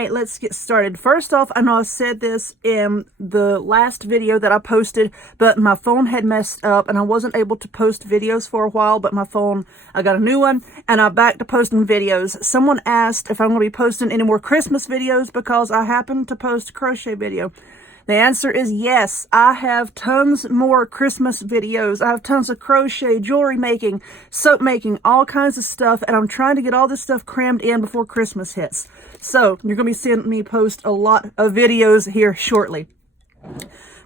right, let's get started. First off, I know I said this in the last video that I posted, but my phone had messed up and I wasn't able to post videos for a while, but my phone, I got a new one and I'm back to posting videos. Someone asked if I'm going to be posting any more Christmas videos because I happened to post a crochet video. The answer is yes. I have tons more Christmas videos. I have tons of crochet, jewelry making, soap making, all kinds of stuff, and I'm trying to get all this stuff crammed in before Christmas hits. So you're going to be seeing me post a lot of videos here shortly.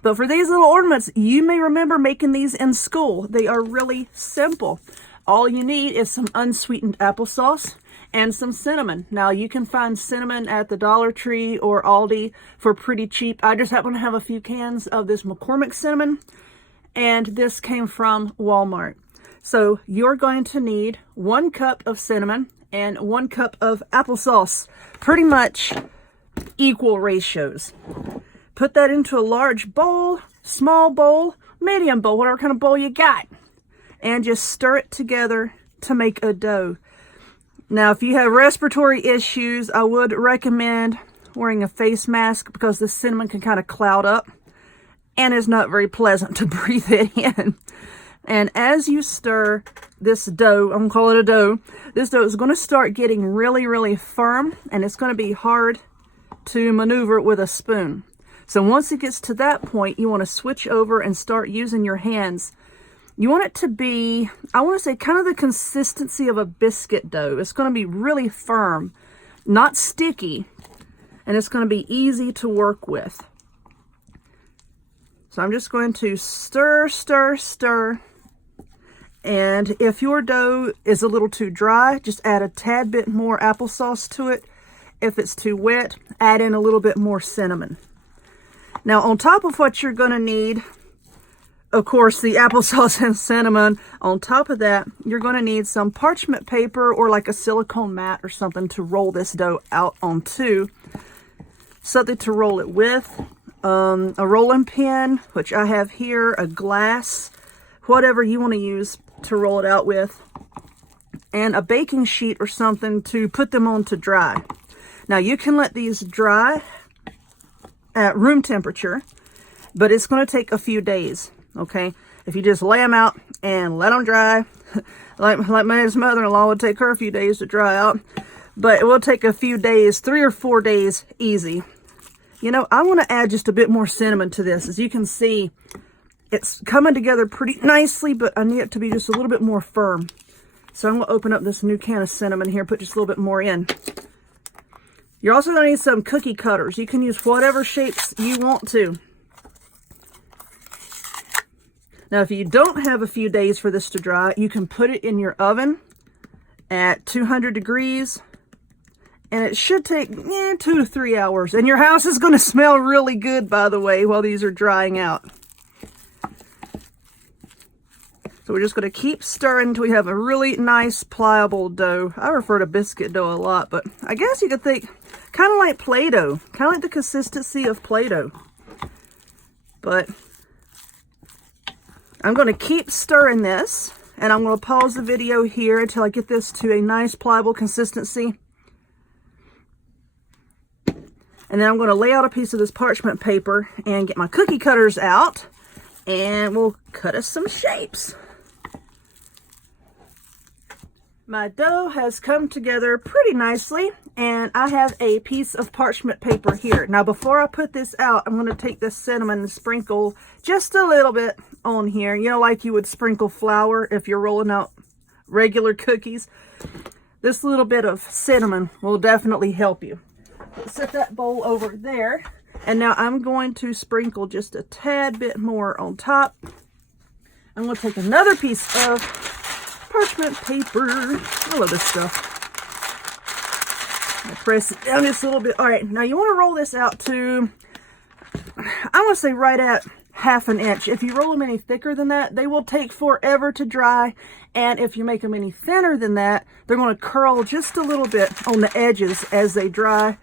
But for these little ornaments, you may remember making these in school. They are really simple. All you need is some unsweetened applesauce and some cinnamon. Now, you can find cinnamon at the Dollar Tree or Aldi for pretty cheap. I just happen to have a few cans of this McCormick cinnamon, and this came from Walmart. So you're going to need 1 cup of cinnamon and 1 cup of applesauce, pretty much equal ratios. Put that into a large bowl, small bowl, medium bowl, whatever kind of bowl you got, and just stir it together to make a dough. Now, if you have respiratory issues, I would recommend wearing a face mask because the cinnamon can kind of cloud up and is not very pleasant to breathe it in. And as you stir this dough, I'm going to call it a dough, this dough is going to start getting really, really firm, and it's going to be hard to maneuver with a spoon. So once it gets to that point, you want to switch over and start using your hands. You want it to be, I want to say, kind of the consistency of a biscuit dough. It's going to be really firm, not sticky, and it's going to be easy to work with. So I'm just going to stir, stir, stir. And if your dough is a little too dry, just add a tad bit more applesauce to it. If it's too wet, add in a little bit more cinnamon. Now, on top of what you're going to need, of course, the applesauce and cinnamon. On top of that, you're going to need some parchment paper or like a silicone mat or something to roll this dough out onto. Something to roll it with. A rolling pin, which I have here, a glass, whatever you want to use to roll it out with. And a baking sheet or something to put them on to dry. Now, you can let these dry at room temperature, but it's going to take a few days. Okay, if you just lay them out and let them dry, like my mother-in-law would take her a few days to dry out, but it will take a few days, 3 or 4 days, easy. You know, I want to add just a bit more cinnamon to this. As you can see, it's coming together pretty nicely, but I need it to be just a little bit more firm. So I'm going to open up this new can of cinnamon here, put just a little bit more in. You're also going to need some cookie cutters. You can use whatever shapes you want to. Now, if you don't have a few days for this to dry, you can put it in your oven at 200 degrees, and it should take 2 to 3 hours. And your house is going to smell really good, by the way, while these are drying out. So we're just going to keep stirring until we have a really nice, pliable dough. I refer to biscuit dough a lot, but I guess you could think kind of like Play-Doh, kind of like the consistency of Play-Doh. But I'm going to keep stirring this, and I'm going to pause the video here until I get this to a nice pliable consistency. And then I'm going to lay out a piece of this parchment paper and get my cookie cutters out, and we'll cut us some shapes. My dough has come together pretty nicely, and I have a piece of parchment paper here. Now, before I put this out, I'm going to take this cinnamon and sprinkle just a little bit on here. You know, like you would sprinkle flour if you're rolling out regular cookies. This little bit of cinnamon will definitely help you. Set that bowl over there. And now I'm going to sprinkle just a tad bit more on top. I'm going to take another piece of parchment paper. I love this stuff. I press it down just a little bit. All right, now you want to roll this out to, I want to say right at ½ an inch. If you roll them any thicker than that, they will take forever to dry. And if you make them any thinner than that, they're going to curl just a little bit on the edges as they dry.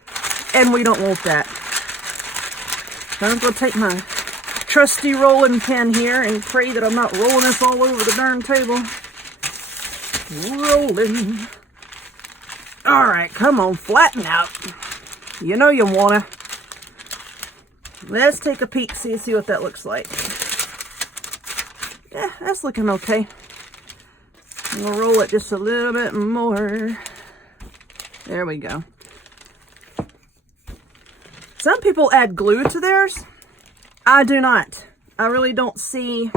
And we don't want that. So I'm going to take my trusty rolling pin here and pray that I'm not rolling this all over the darn table. Rolling. All right, come on, flatten out. You know you wanna. Let's take a peek, see what that looks like. Yeah, that's looking okay. We'll roll it just a little bit more. There we go. Some people add glue to theirs. I do not. I really don't see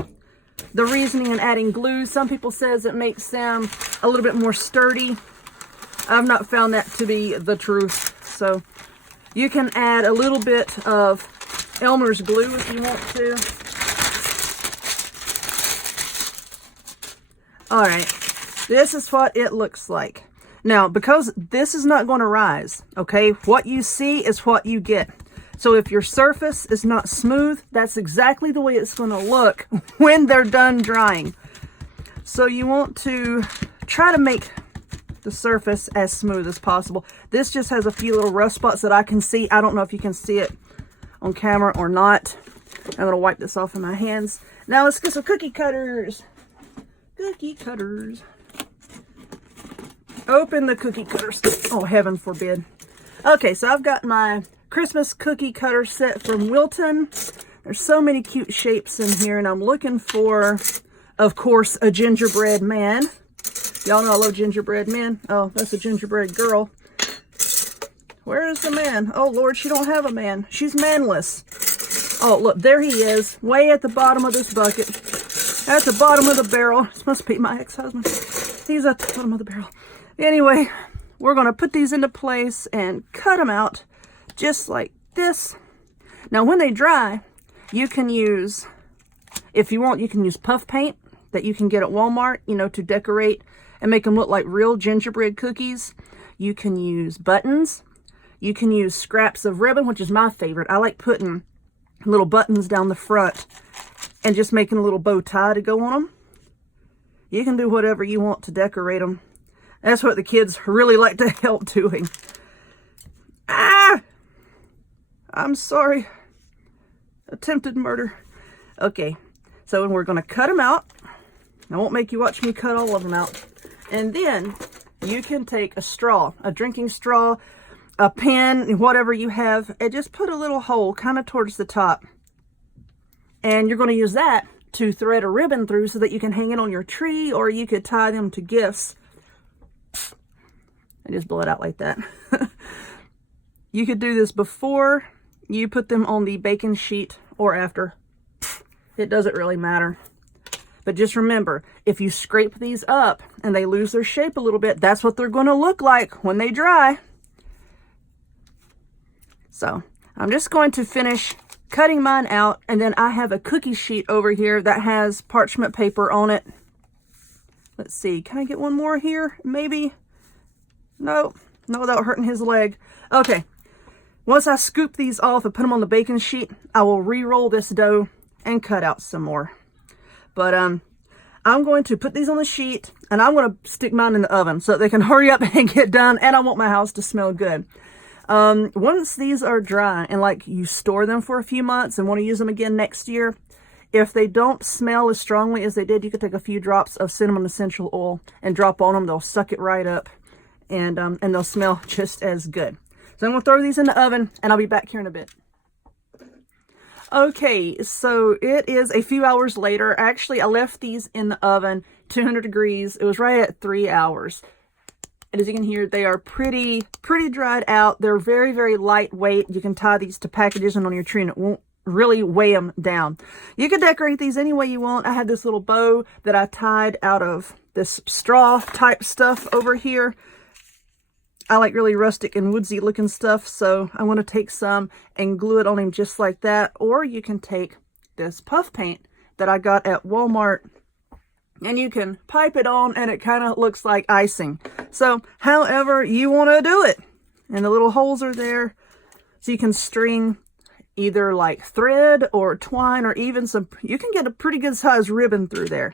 the reasoning in adding glue. Some people says it makes them a little bit more sturdy. I've not found that to be the truth. So you can add a little bit of Elmer's glue if you want to. All right, this is what it looks like. Now, because this is not going to rise, okay, what you see is what you get. So if your surface is not smooth, that's exactly the way it's going to look when they're done drying. So you want to try to make the surface as smooth as possible. This just has a few little rough spots that I can see. I don't know if you can see it on camera or not. I'm going to wipe this off in my hands. Now let's get some cookie cutters. Cookie cutters. Open the cookie cutters. Oh, heaven forbid. Okay, so I've got my Christmas cookie cutter set from Wilton. There's so many cute shapes in here, and I'm looking for, of course, a gingerbread man. Y'all know I love gingerbread men. Oh, that's a gingerbread girl. Where is the man? Oh, Lord, she don't have a man. She's manless. Oh, look, there he is, way at the bottom of this bucket. At the bottom of the barrel. This must be my ex-husband. He's at the bottom of the barrel. Anyway, we're going to put these into place and cut them out just like this. Now, when they dry, you can use, if you want, you can use puff paint that you can get at Walmart, you know, to decorate and make them look like real gingerbread cookies. You can use buttons. You can use scraps of ribbon, which is my favorite. I like putting little buttons down the front and just making a little bow tie to go on them. You can do whatever you want to decorate them. That's what the kids really like to help doing. Ah! I'm sorry. Attempted murder. Okay, so we're going to cut them out. I won't make you watch me cut all of them out. And then you can take a straw, a drinking straw, a pen, whatever you have, and just put a little hole kind of towards the top. And you're going to use that to thread a ribbon through so that you can hang it on your tree, or you could tie them to gifts. I just blow it out like that. You could do this before you put them on the baking sheet or after. It doesn't really matter. But just remember, if you scrape these up and they lose their shape a little bit, that's what they're going to look like when they dry. So I'm just going to finish cutting mine out, and then I have a cookie sheet over here that has parchment paper on it. Let's see, can I get one more here? Maybe? No, without hurting his leg. Okay, once I scoop these off and put them on the baking sheet, I will re-roll this dough and cut out some more. But I'm going to put these on the sheet, and I'm going to stick mine in the oven so that they can hurry up and get done, and I want my house to smell good. Once these are dry and like you store them for a few months and want to use them again next year, if they don't smell as strongly as they did, you could take a few drops of cinnamon essential oil and drop on them. They'll suck it right up, and they'll smell just as good. So I'm going to throw these in the oven, and I'll be back here in a bit. Okay, so it is a few hours later. Actually, I left these in the oven, 200 degrees. It was right at 3 hours. And as you can hear, they are pretty dried out. They're very, very lightweight. You can tie these to packages and on your tree, and it won't really weigh them down. You can decorate these any way you want. I had this little bow that I tied out of this straw type stuff over here. I like really rustic and woodsy looking stuff, so I want to take some and glue it on him just like that. Or you can take this puff paint that I got at Walmart, and you can pipe it on, and it kind of looks like icing. So however you want to do it. And the little holes are there, so you can string either like thread or twine, or even some, you can get a pretty good size ribbon through there.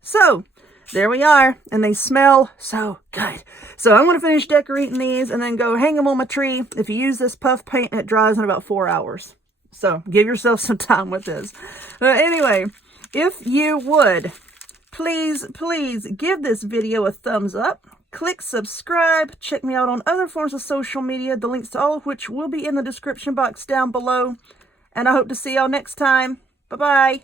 So there we are, and they smell so good. So I'm going to finish decorating these and then go hang them on my tree. If you use this puff paint, it dries in about 4 hours. So give yourself some time with this. But anyway, if you would, please give this video a thumbs up. Click subscribe. Check me out on other forms of social media, the links to all of which will be in the description box down below. And I hope to see y'all next time. Bye-bye.